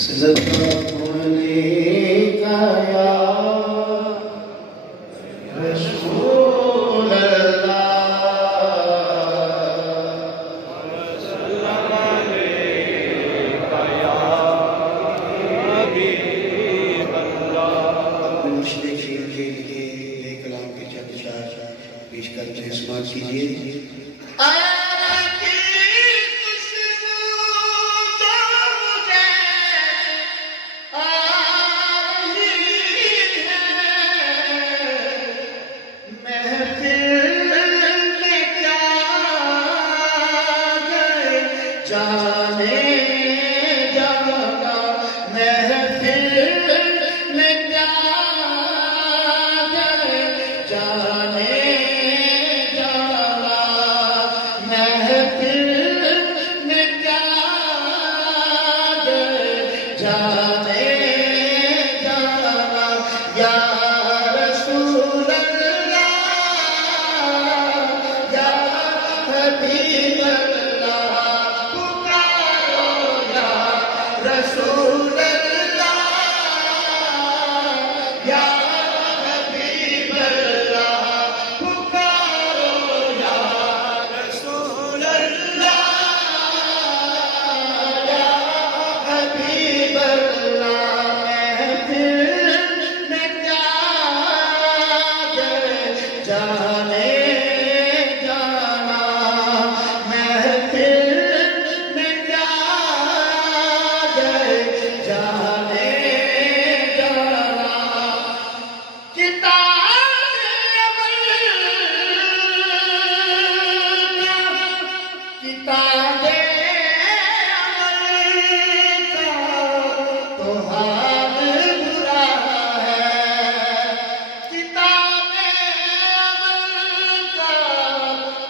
سلام علیکہ یا رسول اللہ سلام علیکہ یا حبیب اللہ۔ اپنے مرشد شیر کے لیے ایک کلام کے چند اشعار پیش کرتے ہیں، سماعت کیجیے۔ جانے جانا محفل میں کیا گئے، جانے جانا محفل میں کیا گئے، جانے جانا یا رسول اللہ یا حبیب اللہ، رسول اللہ یا حبیب اللہ، پکارو یا رسول اللہ یا حبیب اللہ۔ محفل میں کیا گئے، جانے جانا محفل میں کیا جانے جانا، کتاب کتاب تو حال برا ہے، کتاب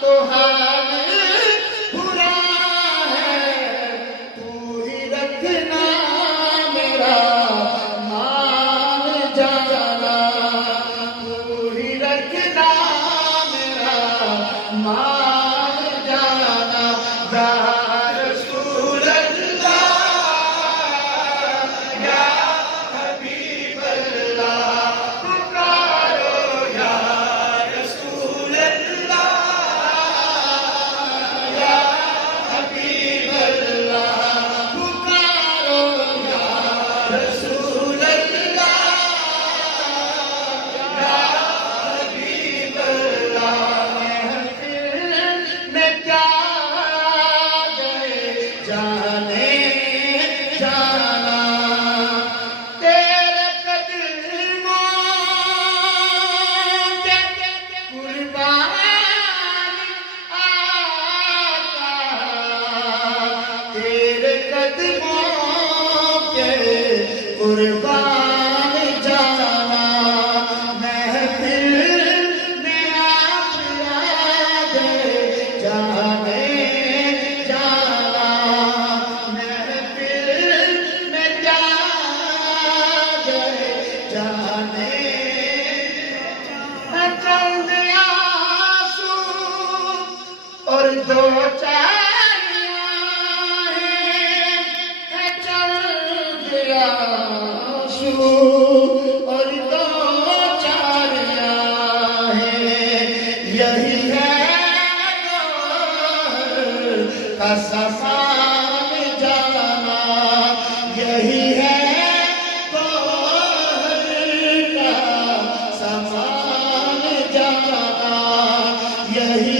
تو حال برا ہے، تو ہی رکھنا میرا مان جانا، تو ہی رکھنا میرا مان جانا یا رسول اللہ یا حبیب اللہ، پکارو یا رسول اللہ یا حبیب اللہ، پکارو یا رسول اللہ یا حبیب اللہ۔ محفل میں کیا گئے، جانے جانا تیرے قدموں کے قربان آقا، تیرے قدموں کے قربان جانا، محفل میں آپ آ گئے، جانے جانا محفل میں کیا گئے، جانے چند آنسو اور دو چاریاں ہیں، چند آنسو اور دو چاریاں ہیں، یہی ہے گوہر کا سامان جانا، یہی ہے گوہر کا سامان جانا، یہی